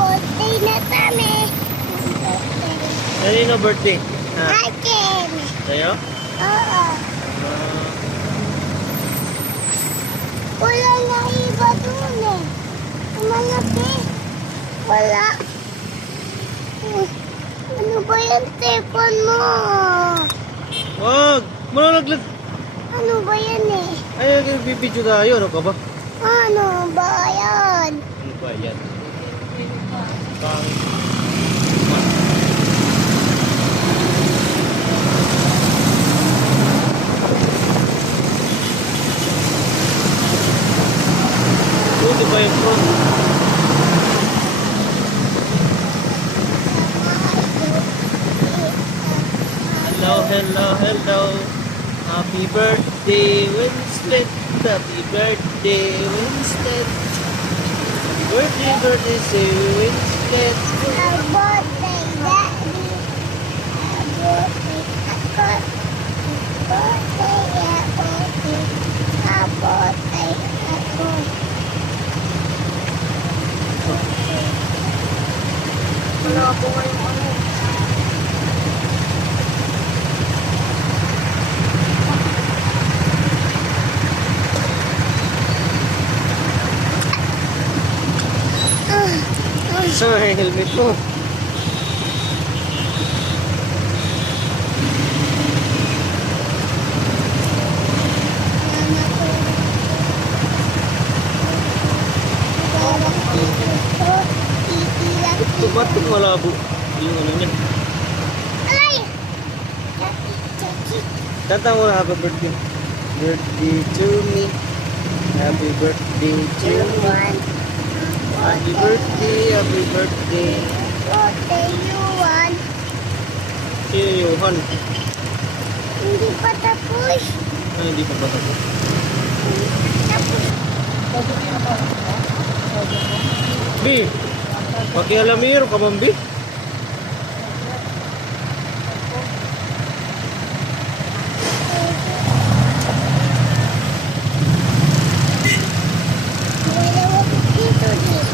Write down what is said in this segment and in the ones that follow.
birthday na kami. Kanino birthday? Ha? Akin. Sa'yo? Oo. Wala na iba dun eh. Malaki. Wala. Ano ba yung telepon mo? Wag! Malaglag! Ano ba yan eh? Ay, nagbibidyo tayo. Ano ka ba? Ano ba yan? Ano ba yan? Buti ba yung front? Hello, hello, hello. Happy birthday, Winslet. Happy birthday, Winslet. Happy birthday to Winslet. Happy birthday, Daddy. Happy birthday, ako. Birthday, ako. Happy birthday, ako. Wala po ngayong ano. Saan yung helmet mo? Ito ba't itong malabo? Yung ano niya. Ay! Chachi. Kanta mo na happy birthday. Birthday to me. Happy birthday to me. Happy birthday, happy birthday. Birthday, you want. Si Johan. Hindi pa tapos. Ay, hindi pa ba tapos? Tapos. Bi, pakialamiro ka man, Bi. Dalawa dito din.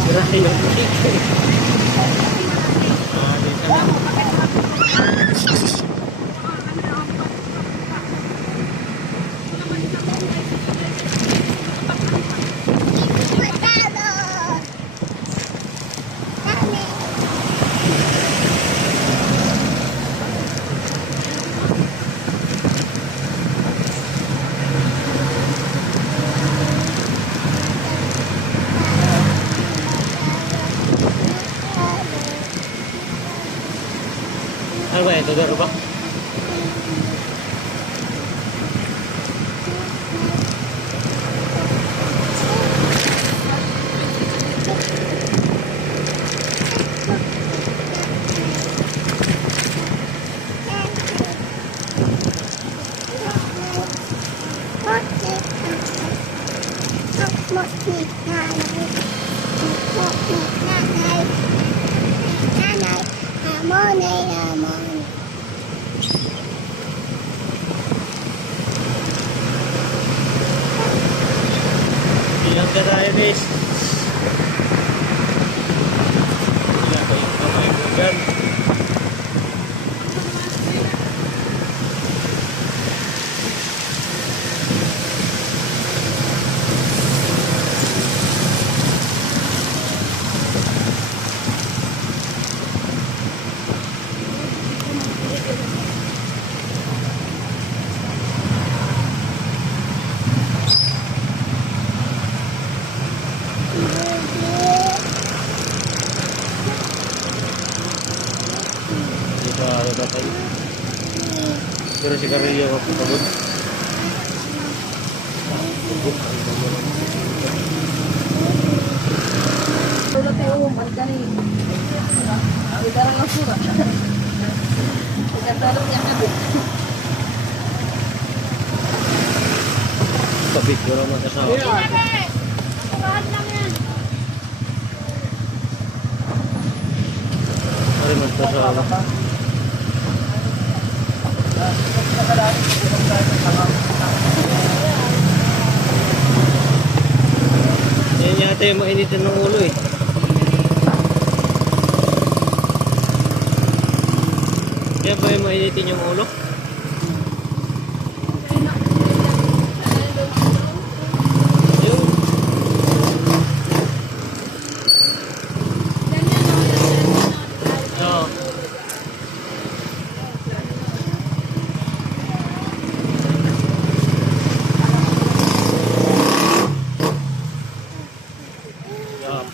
Sira yung cake. Ah, dito na. Matalo. Dami. Ano ba yan? Tudor ba? Ilang ka tayo, guys? Ilang ko yung kamay ko, gan. Hindi pa ako tatay. Pero si Carillo ako pagod. Wala tayo umanda ni. Bidarang ang sura. Bidarang yan na din. Pabidyo naman kasama. Pare magkasama. niya ate mainitin ng ulo eh. Kaya ba yung mainitin yung ulo? Ayun. Oo. Yeah.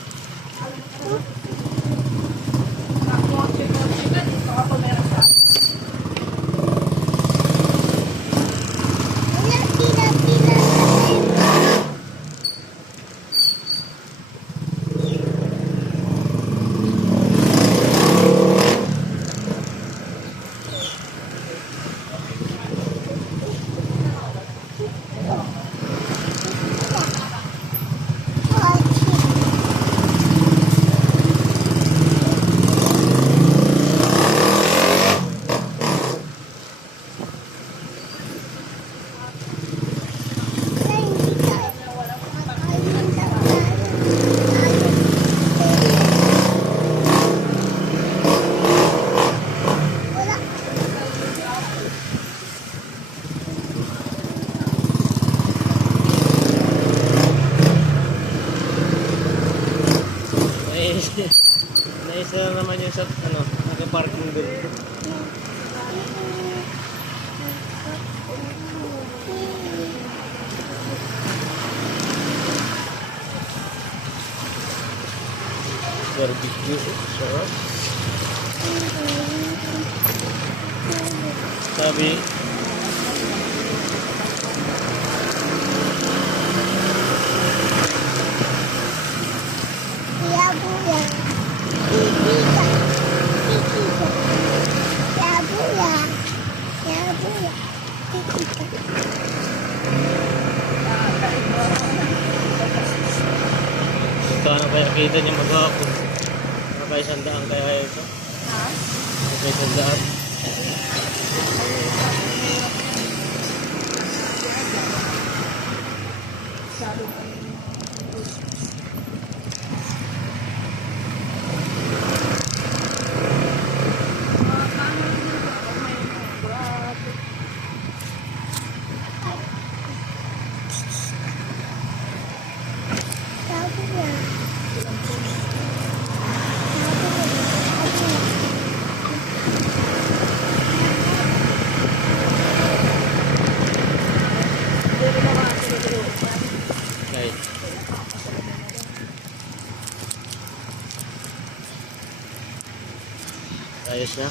Wala, pila-pila na tayo. Naisa na naman yung sa ano, naka-parking doon. Barbecue, sarap. Sabi, Buya-buya. Kikika. Kikika. Buya-buya. Buya-buya. Kikika. magkano kaya kita niya maghapon? Naka 100 kaya ito? Naka 100. Buya. Okay. Ayos na?